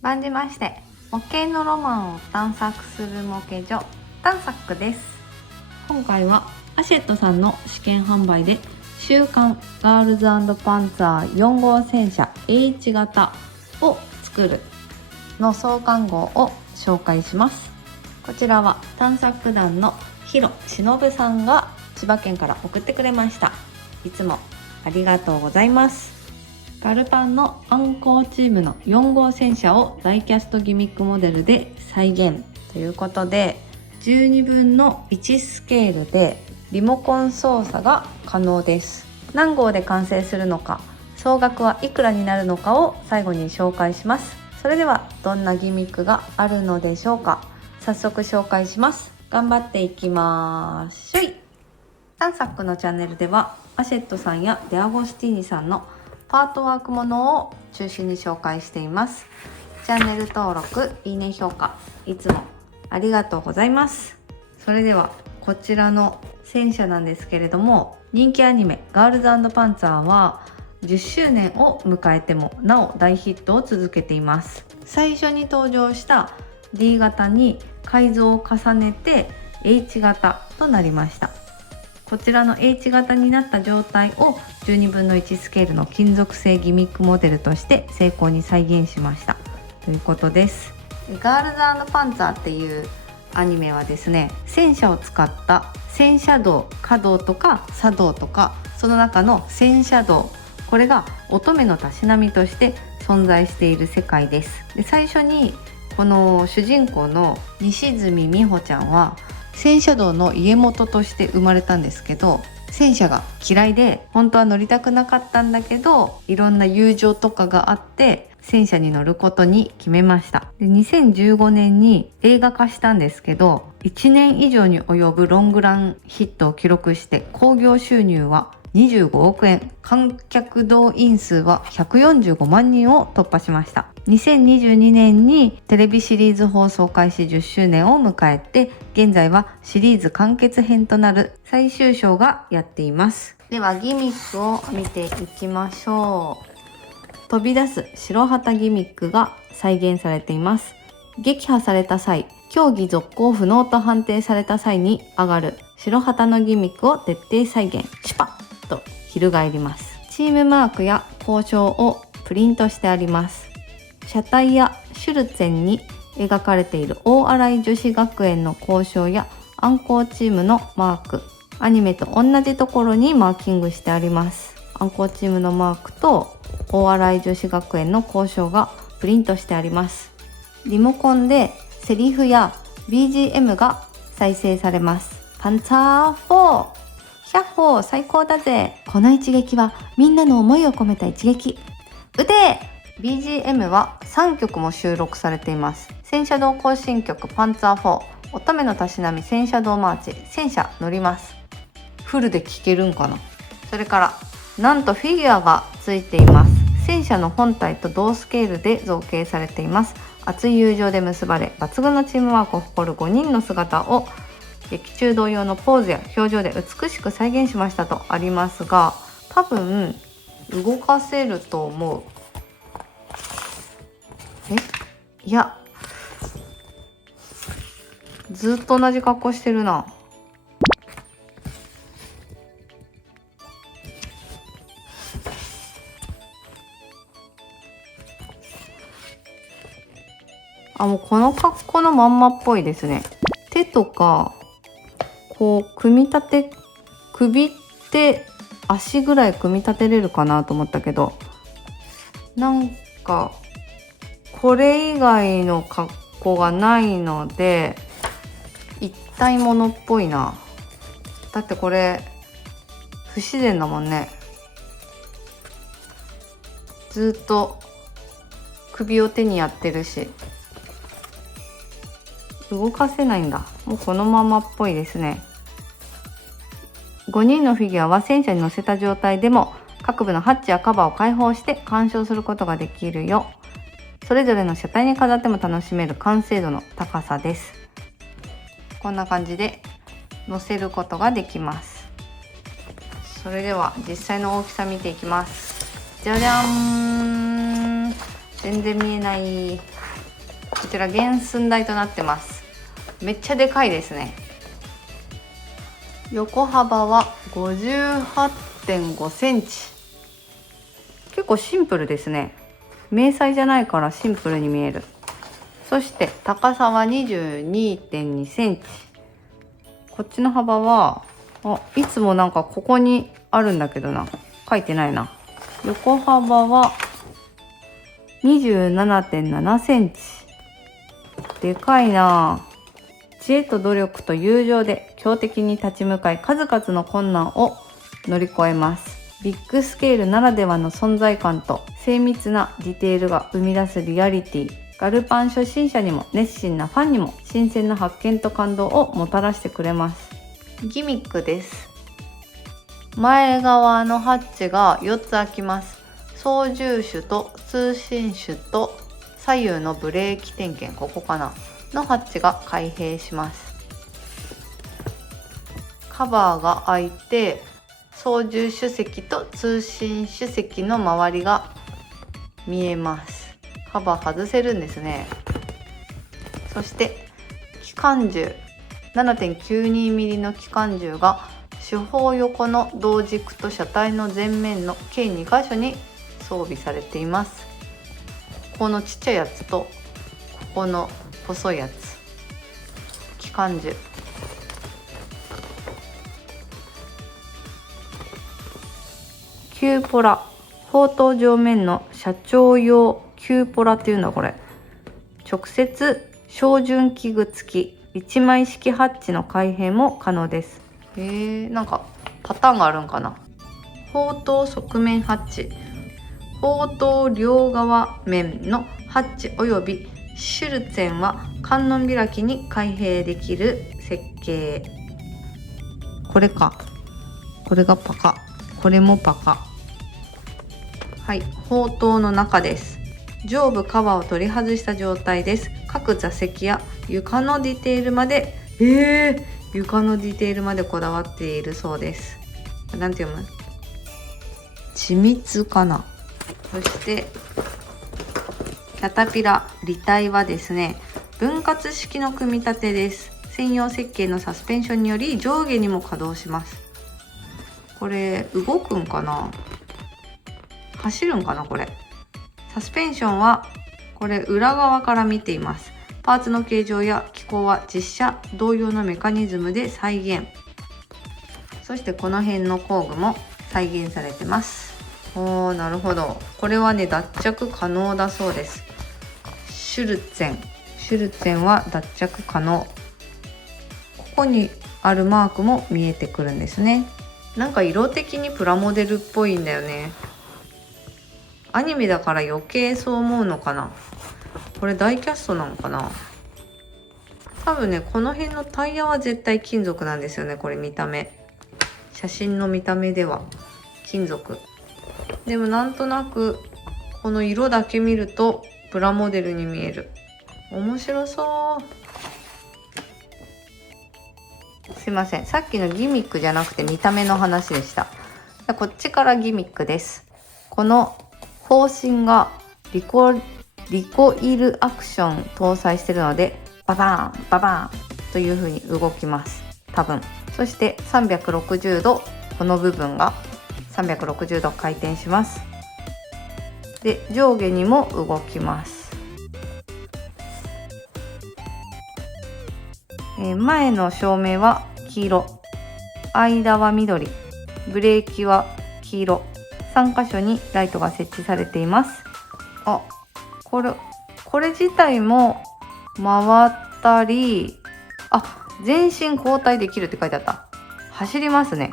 番じまして模型のロマンを探索する模型所探索です。今回はアシェットさんの試験販売で週刊ガールズ&パンツァー4号戦車 H 型を作るの創刊号を紹介します。こちらは探索団のヒロしのぶさんが千葉県から送ってくれました。いつもありがとうございます。ガルパンのアンコーチームの4号戦車をダイキャストギミックモデルで再現ということで、12分の1スケールでリモコン操作が可能です。何号で完成するのか、総額はいくらになるのかを最後に紹介します。それではどんなギミックがあるのでしょうか。早速紹介します。頑張っていきましょい。探索のチャンネルではアシェットさんやデアゴスティーニさんのパートワークものを中心に紹介しています。チャンネル登録、いいね、評価、いつもありがとうございます。それではこちらの戦車なんですけれども、人気アニメガールズ&パンツァーは10周年を迎えてもなお大ヒットを続けています。最初に登場した D 型に改造を重ねて H 型となりました。こちらの H 型になった状態を12分の1スケールの金属製ギミックモデルとして成功に再現しましたということです。ガールズ&パンツァーっていうアニメはですね、戦車を使った戦車道、稼働とか作動とか、その中の戦車道、これが乙女のたしなみとして存在している世界です。で、最初にこの主人公の西住美穂ちゃんは戦車道の家元として生まれたんですけど、戦車が嫌いで本当は乗りたくなかったんだけど、いろんな友情とかがあって戦車に乗ることに決めました。で、2015年に映画化したんですけど、1年以上に及ぶロングランヒットを記録して興行収入は25億円、観客動員数は145万人を突破しました。2022年にテレビシリーズ放送開始10周年を迎えて、現在はシリーズ完結編となる最終章がやっています。ではギミックを見ていきましょう。飛び出す白旗ギミックが再現されています。撃破された際、競技続行不能と判定された際に上がる白旗のギミックを徹底再現。シュパッと翻ります。チームマークや校章をプリントしてあります。車体やシュルツェンに描かれている大洗女子学園の校章やアンコーチームのマーク、アニメと同じところにマーキングしてあります。アンコーチームのマークと大洗女子学園の校章がプリントしてあります。リモコンでセリフや BGM が再生されます。パンツァー4、100歩最高だぜ。この一撃はみんなの思いを込めた一撃。撃て。 BGM は3曲も収録されています。戦車道行進曲パンツァー4、乙女のたしなみ戦車道マーチ、戦車乗ります。フルで聴けるんかな。それからなんとフィギュアがついています。戦車の本体と同スケールで造形されています。熱い友情で結ばれ抜群のチームワークを誇る5人の姿を劇中同様のポーズや表情で美しく再現しましたとありますが、多分動かせると思う。いや、ずっと同じ格好してるな。もうこの格好のまんまっぽいですね。手とかこう組み立て、首って足ぐらい組み立てれるかなと思ったけど、なんかこれ以外の格好がないので一体物っぽいな。だってこれ不自然だもんね。ずっと首を手にやってるし動かせないんだ。もうこのままっぽいですね。5人のフィギュアは戦車に乗せた状態でも各部のハッチやカバーを開放して鑑賞することができるよ。それぞれの車体に飾っても楽しめる完成度の高さです。こんな感じで乗せることができます。それでは実際の大きさ見ていきます。じゃじゃーん。全然見えない。こちら原寸大となってます。めっちゃでかいですね。横幅は 58.5 センチ。結構シンプルですね。迷彩じゃないからシンプルに見える。そして高さは 22.2 センチ。こっちの幅はいつもなんかここにあるんだけどな、書いてないな。横幅は 27.7 センチ。でかいな。知恵と努力と友情で強敵に立ち向かい、数々の困難を乗り越えます。ビッグスケールならではの存在感と精密なディテールが生み出すリアリティ。ガルパン初心者にも熱心なファンにも新鮮な発見と感動をもたらしてくれます。ギミックです。前側のハッチが4つ開きます。操縦手と通信手と左右のブレーキ点検、ここかなのハッチが開閉します。カバーが開いて、操縦手席と通信手席の周りが見えます。カバー外せるんですね。そして機関銃 7.92mm の機関銃が四方横の同軸と車体の前面の計2箇所に装備されています。このちっちゃいやつとここの細いやつ、機関銃。キューポラ、砲塔上面の社長用キューポラっていうんだこれ。直接照準器具付き1枚式ハッチの開閉も可能です。なんかパターンがあるんかな。砲塔側面ハッチ、砲塔両側面のハッチおよびシュルツェンは観音開きに開閉できる設計。これか、これがパカ、これもパカ。はい、砲塔の中です。上部カバーを取り外した状態です。各座席や床のディテールまで、床のディテールまでこだわっているそうです。なんて読む？緻密かな。そしてキャタピラ履帯はですね、分割式の組み立てです。専用設計のサスペンションにより上下にも稼働します。これ動くんかな、走るんかな。これサスペンションはこれ裏側から見ています。パーツの形状や機構は実車同様のメカニズムで再現。そしてこの辺の工具も再現されてます。なるほど。これはね、脱着可能だそうです。シュルツェンは脱着可能。ここにあるマークも見えてくるんですね。なんか色的にプラモデルっぽいんだよね。アニメだから余計そう思うのかな。これダイキャストなのかな。多分ね、この辺のタイヤは絶対金属なんですよね。これ見た目、写真の見た目では金属でも、なんとなくこの色だけ見るとプラモデルに見える。面白そう。すいません、さっきのギミックじゃなくて見た目の話でした。こっちからギミックです。この方針がリコイルアクション搭載しているので、ババーンババーンという風に動きます、多分。そして360度、この部分が360度回転します。で、上下にも動きます。前の照明は黄色、間は緑、ブレーキは黄色、3箇所にライトが設置されています。これ自体も回ったり、全身交代できるって書いてあった。走りますね。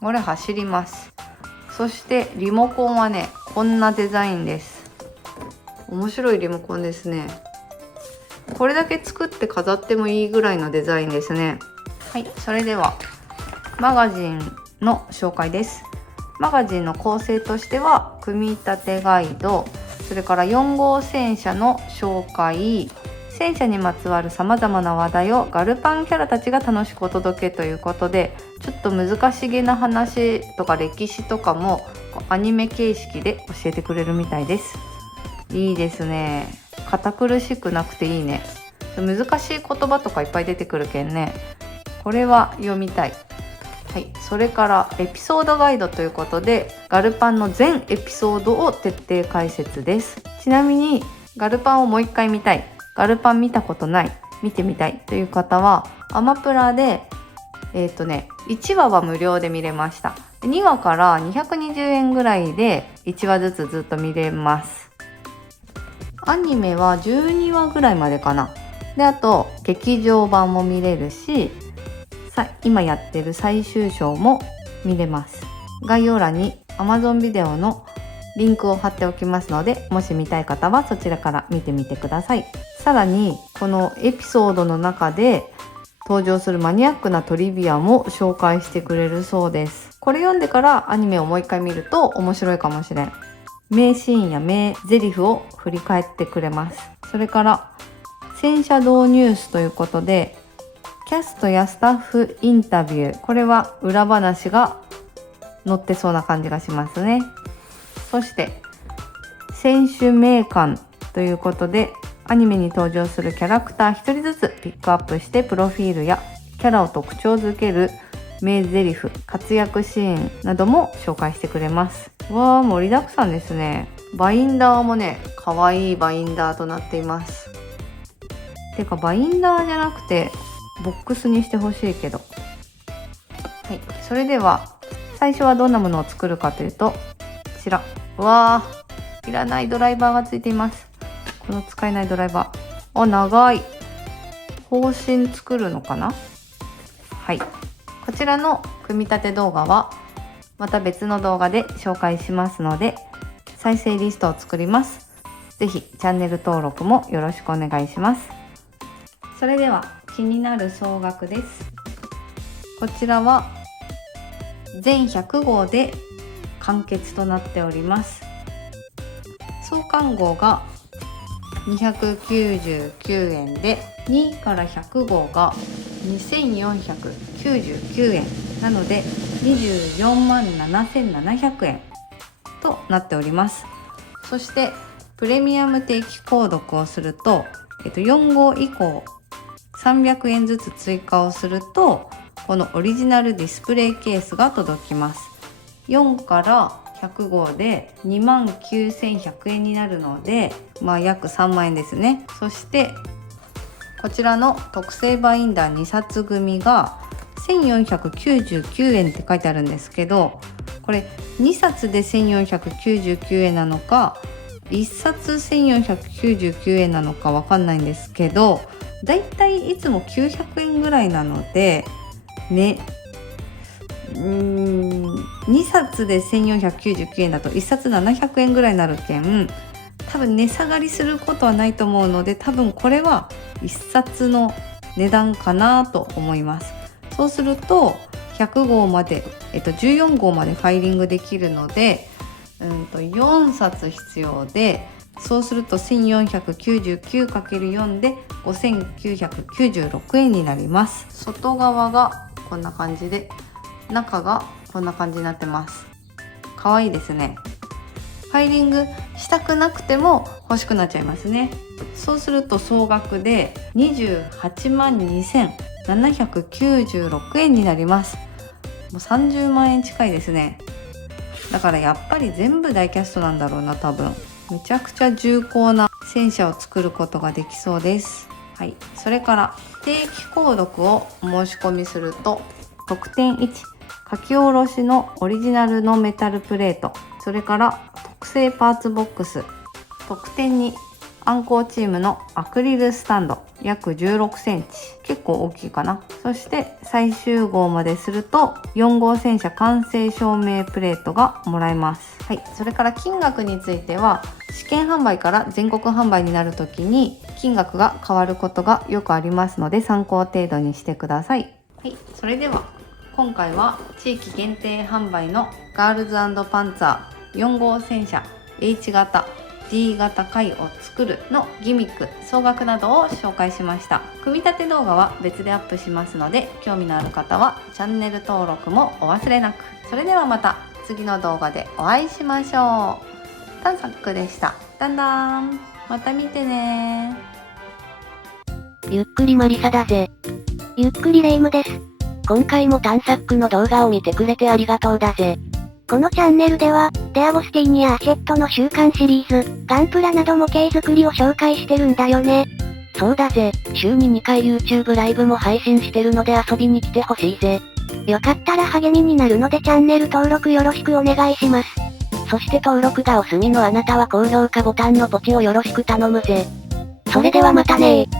これ走ります。そしてリモコンはね、こんなデザインです。面白いリモコンですね。これだけ作って飾ってもいいぐらいのデザインですね。はい、それではマガジンの紹介です。マガジンの構成としては、組み立てガイド、それから4号戦車の紹介、戦車にまつわるさまざまな話題をガルパンキャラたちが楽しくお届けということで、ちょっと難しげな話とか歴史とかもアニメ形式で教えてくれるみたいです。いいですね。堅苦しくなくていいね。難しい言葉とかいっぱい出てくるけんね、これは読みたい。はい、それからエピソードガイドということで、ガルパンの全エピソードを徹底解説です。ちなみにガルパンをもう一回見たい、ガルパン見たことない、見てみたいという方はアマプラで1話は無料で見れました。2話から220円ぐらいで1話ずつずっと見れます。アニメは12話ぐらいまでかな。で、あと劇場版も見れるし、今やってる最終章も見れます。概要欄に Amazon ビデオのリンクを貼っておきますので、もし見たい方はそちらから見てみてください。さらにこのエピソードの中で登場するマニアックなトリビアも紹介してくれるそうです。これ読んでからアニメをもう一回見ると面白いかもしれん。名シーンや名台詞を振り返ってくれます。それから戦車道ニュースということで、キャストやスタッフインタビュー、これは裏話が載ってそうな感じがしますね。そして選手名鑑ということで、アニメに登場するキャラクター一人ずつピックアップしてプロフィールやキャラを特徴づける名台詞、活躍シーンなども紹介してくれます。わー、盛りだくさんですね。バインダーもね、かわいいバインダーとなっています。てかバインダーじゃなくてボックスにしてほしいけど。はい、それでは最初はどんなものを作るかというと、こちら。わー、いらないドライバーがついています。この使えないドライバー。あ、長い。方針作るのかな。はい。こちらの組み立て動画はまた別の動画で紹介しますので、再生リストを作ります。ぜひチャンネル登録もよろしくお願いします。それでは気になる総額です。こちらは全100号で完結となっております。創刊号が299円で、2から100号が2499円なので24万7700円となっております。そしてプレミアム定期購読をすると、4号以降300円ずつ追加をすると、このオリジナルディスプレイケースが届きます。4から100号で29,100円になるので、約3万円ですね。そしてこちらの特製バインダー2冊組が1499円って書いてあるんですけど、これ2冊で1499円なのか1冊1499円なのかわかんないんですけど、だいたいいつも900円ぐらいなのでね、2冊で1499円だと1冊700円ぐらいになるけん、多分値下がりすることはないと思うので、多分これは1冊の値段かなと思います。そうすると100号まで、14号までファイリングできるので、4冊必要で、そうすると 1499×4 で5996円になります。外側がこんな感じで、中がこんな感じになってます。かわいいですね。ファイリングしたくなくても欲しくなっちゃいますね。そうすると総額で28万2796円になります。もう30万円近いですね。だからやっぱり全部ダイキャストなんだろうな、多分。めちゃくちゃ重厚な戦車を作ることができそうです。はい、それから定期購読を申し込みすると、特典1、書き下ろしのオリジナルのメタルプレート、それから特製パーツボックス、特典2、アンコーチームのアクリルスタンド約16センチ、結構大きいかな。そして最終号まですると4号戦車完成証明プレートがもらえます。はい、それから金額については、試験販売から全国販売になるときに金額が変わることがよくありますので、参考程度にしてください。はい、それでは今回は地域限定販売のガールズ&パンツァー4号戦車 H 型 D 型回を作るのギミック、総額などを紹介しました。組み立て動画は別でアップしますので、興味のある方はチャンネル登録もお忘れなく。それではまた次の動画でお会いしましょう。タンサックでした。だんだん。また見てね。ゆっくりマリサだぜ。ゆっくりレ夢ムです。今回も探索の動画を見てくれてありがとうだぜ。このチャンネルでは、デアゴスティーニやアシェットの習慣シリーズ、ガンプラなど模型作りを紹介してるんだよね。そうだぜ、週に2回 YouTube ライブも配信してるので遊びに来てほしいぜ。よかったら励みになるのでチャンネル登録よろしくお願いします。そして登録がお済みのあなたは高評価ボタンのポチをよろしく頼むぜ。それではまたねー。